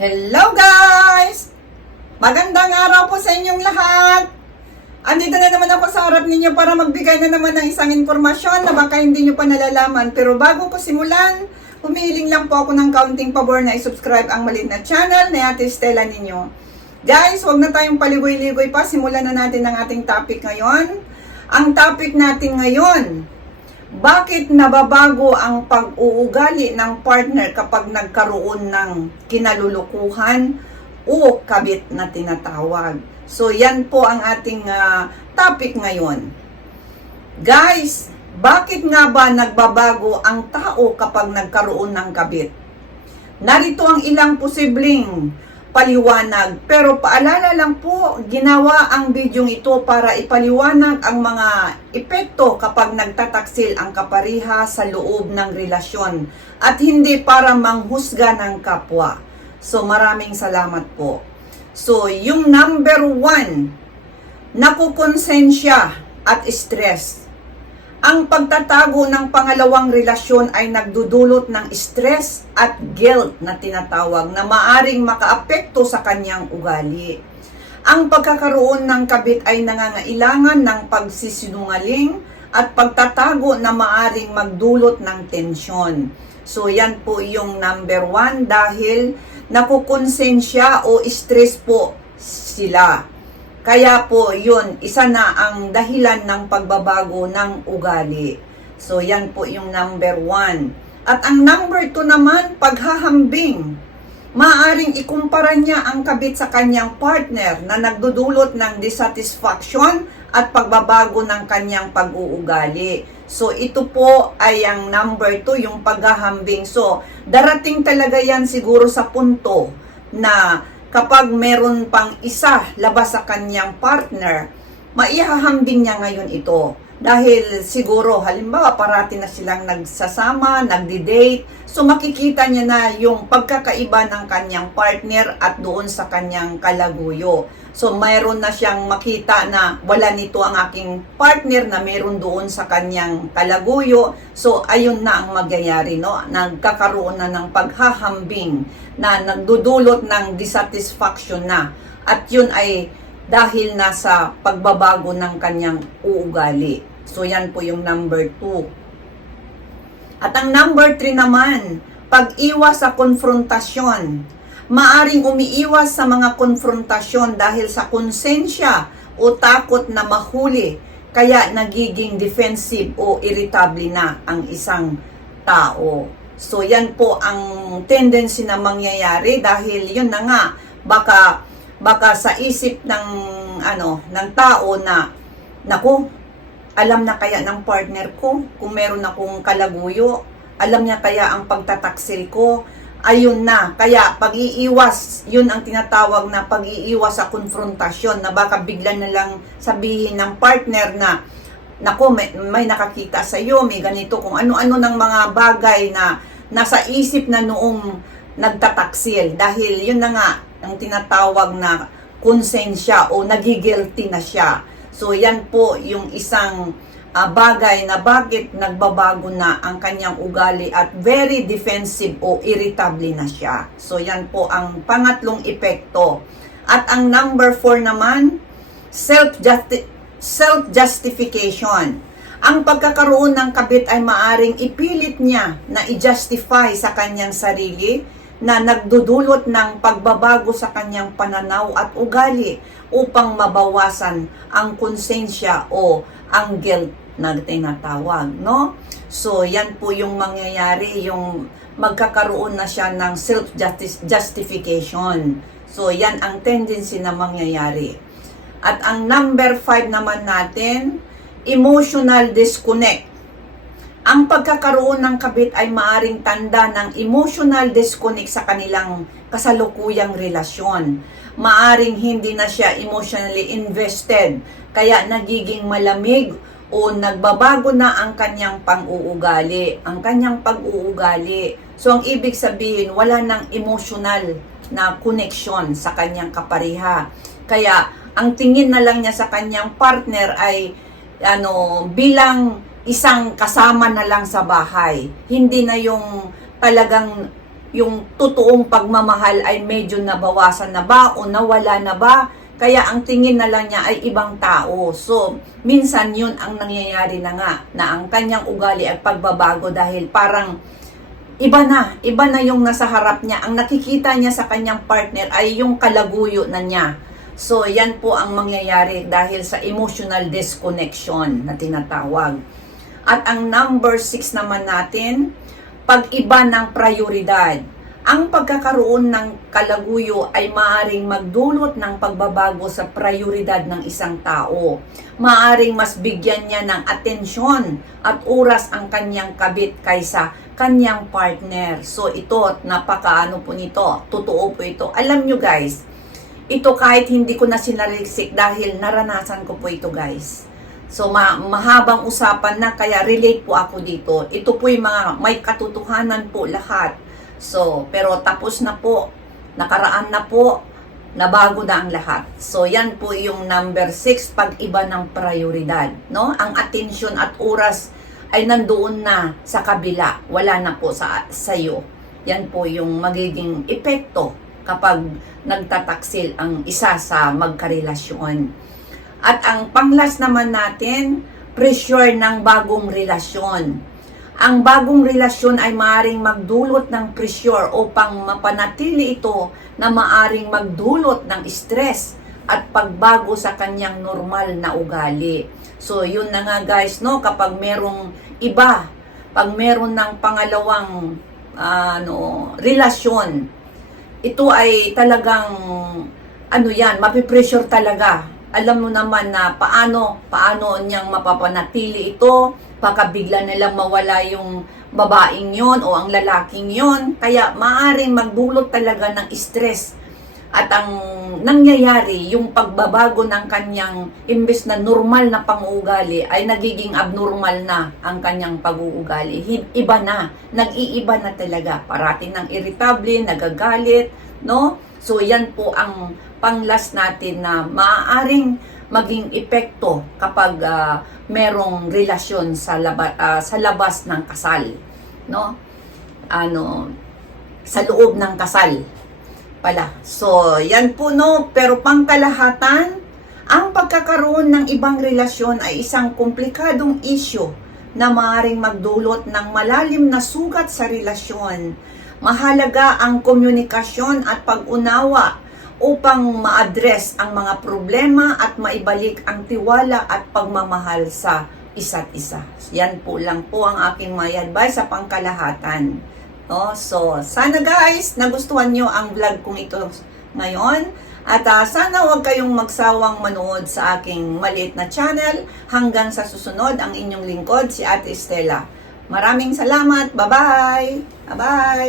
Hello guys! Magandang araw po sa inyong lahat! Andito na naman ako sa harap ninyo para magbigay na naman ng isang informasyon na baka hindi nyo pa nalalaman. Pero bago ko simulan, humihiling lang po ako ng kaunting pabor na i-subscribe ang maliit na channel na Ate Stella ninyo. Guys, wag na tayong paligoy-ligoy pa. Simulan na natin ang ating topic ngayon. Ang topic natin ngayon, bakit nababago ang pag-uugali ng partner kapag nagkaroon ng kinalulukuhan o kabit na tinatawag? So, yan po ang ating ah, topic ngayon. Guys, bakit nga ba nagbabago ang tao kapag nagkaroon ng kabit? Narito ang ilang posibleng paliwanag. Pero paalala lang po, ginawa ang bidyong ito para ipaliwanag ang mga epekto kapag nagtataksil ang kapariha sa loob ng relasyon at hindi para manghusga ng kapwa. So maraming salamat po. So yung number one, nakukonsensya at stress. Ang pagtatago ng pangalawang relasyon ay nagdudulot ng stress at guilt na tinatawag na maaring makaapekto sa kanyang ugali. Ang pagkakaroon ng kabit ay nangangailangan ng pagsisinungaling at pagtatago na maaring magdulot ng tensyon. So yan po yung number one dahil nakukonsensya o stress po sila. Kaya po, yun, isa na ang dahilan ng pagbabago ng ugali. So, yan po yung number one. At ang number two naman, paghahambing. Maaring ikumpara niya ang kabit sa kanyang partner na nagdudulot ng dissatisfaction at pagbabago ng kanyang pag-uugali. So, ito po ay ang number two, yung paghahambing. So, darating talaga yan siguro sa punto na kapag meron pang isa labas sa kanyang partner, maihahambing niya ngayon ito. Dahil siguro, halimbawa, parati na silang nagsasama, nagdi-date, so makikita niya na yung pagkakaiba ng kanyang partner at doon sa kanyang kalaguyo. So, mayroon na siyang makita na wala nito ang aking partner na meron doon sa kanyang kalaguyo. So, ayun na ang magyayari, no? Nagkakaroon na ng paghahambing na nagdudulot ng dissatisfaction na. At yun ay dahil nasa pagbabago ng kanyang uugali. So, yan po yung number two. At ang number three naman, pag-iwas sa konfrontasyon. Maaring umiiwas sa mga konfrontasyon dahil sa konsensya o takot na mahuli, kaya nagiging defensive o irritable na ang isang tao. So yan po ang tendency na mangyayari dahil yun na nga baka baka sa isip ng ano ng tao na naku alam na kaya ng partner ko kung meron akong kalaguyo. Alam niya kaya ang pagtataksil ko. Ayun na. Kaya pag-iiwas yun ang tinatawag na pag-iiwas sa konfrontasyon na baka bigla na lang sabihin ng partner na nako may, may nakakita sa iyo may ganito kung ano-ano ng mga bagay na nasa isip na noong nagtataksil. Dahil yun na nga ang tinatawag na konsensya o nagigilty na siya. So yan po yung isang ah, bagay na bakit nagbabago na ang kanyang ugali at very defensive o irritable na siya. So yan po ang pangatlong epekto. At ang number four naman, self-justi- self-justification. Ang pagkakaroon ng kabit ay maaring ipilit niya na i-justify sa kanyang sarili na nagdudulot ng pagbabago sa kanyang pananaw at ugali upang mabawasan ang konsensya o ang guilt na tinatawag, no? So, yan po yung mangyayari, yung magkakaroon na siya ng self-justification. So, yan ang tendency na mangyayari. At ang number five naman natin, emotional disconnect. Ang pagkakaroon ng kabit ay maaring tanda ng emotional disconnect sa kanilang kasalukuyang relasyon. Maaring hindi na siya emotionally invested, kaya nagiging malamig o nagbabago na ang kanyang pang-uugali, ang kanyang pag-uugali. So ang ibig sabihin, wala nang emotional na connection sa kanyang kapariha. Kaya ang tingin na lang niya sa kanyang partner ay ano bilang isang kasama na lang sa bahay. Hindi na yung talagang yung totoong pagmamahal ay medyo nabawasan na ba o nawala na ba? Kaya ang tingin na lang niya ay ibang tao. So, minsan yun ang nangyayari na nga, na ang kanyang ugali ay pagbabago dahil parang iba na, iba na yung nasa harap niya. Ang nakikita niya sa kanyang partner ay yung kalaguyo na niya. So, yan po ang mangyayari dahil sa emotional disconnection na tinatawag. At ang number 6 naman natin, pag-iba ng prioridad. Ang pagkakaroon ng kalaguyo ay maaring magdulot ng pagbabago sa prioridad ng isang tao. Maaring mas bigyan niya ng atensyon at oras ang kanyang kabit kaysa kanyang partner. So ito, napakaano po nito, totoo po ito. Alam nyo guys, ito kahit hindi ko na sinaliksik dahil naranasan ko po ito guys. So ma- mahabang usapan na kaya relate po ako dito. Ito po yung mga may katotohanan po lahat. So, pero tapos na po, nakaraan na po, nabago na ang lahat. So, yan po yung number 6, pag-iba ng prioridad. No? Ang atensyon at oras ay nandoon na sa kabila, wala na po sa sayo. Yan po yung magiging epekto kapag nagtataksil ang isa sa magkarelasyon. At ang panglas naman natin, pressure ng bagong relasyon. Ang bagong relasyon ay maaring magdulot ng pressure upang mapanatili ito na maaring magdulot ng stress at pagbago sa kanyang normal na ugali. So, yun na nga guys, no? Kapag merong iba, pag meron ng pangalawang ano, relasyon, ito ay talagang ano yan, mapipressure talaga. Alam mo naman na paano, paano niyang mapapanatili ito, baka bigla nilang mawala yung babaeng yon o ang lalaking yon. Kaya maaring magdulot talaga ng stress. At ang nangyayari, yung pagbabago ng kanyang, imbes na normal na panguugali, ay nagiging abnormal na ang kanyang pag-uugali. Iba na, nag-iiba na talaga. Parating ng irritable, nagagalit, no? So yan po ang panglas natin na maaaring maging epekto kapag ah, merong relasyon sa laba, ah, sa labas ng kasal, no? Ano sa loob ng kasal pala. So, yan po no, pero pangkalahatan, ang pagkakaroon ng ibang relasyon ay isang komplikadong issue na maaaring magdulot ng malalim na sugat sa relasyon. Mahalaga ang komunikasyon at pag-unawa upang ma-address ang mga problema at maibalik ang tiwala at pagmamahal sa isa't isa. Yan po lang po ang aking may advice sa pangkalahatan. No? So, sana guys, nagustuhan nyo ang vlog kong ito ngayon. At ah, sana huwag kayong magsawang manood sa aking maliit na channel. Hanggang sa susunod, ang inyong lingkod, si Ate Estela. Maraming salamat. Bye-bye! Bye-bye!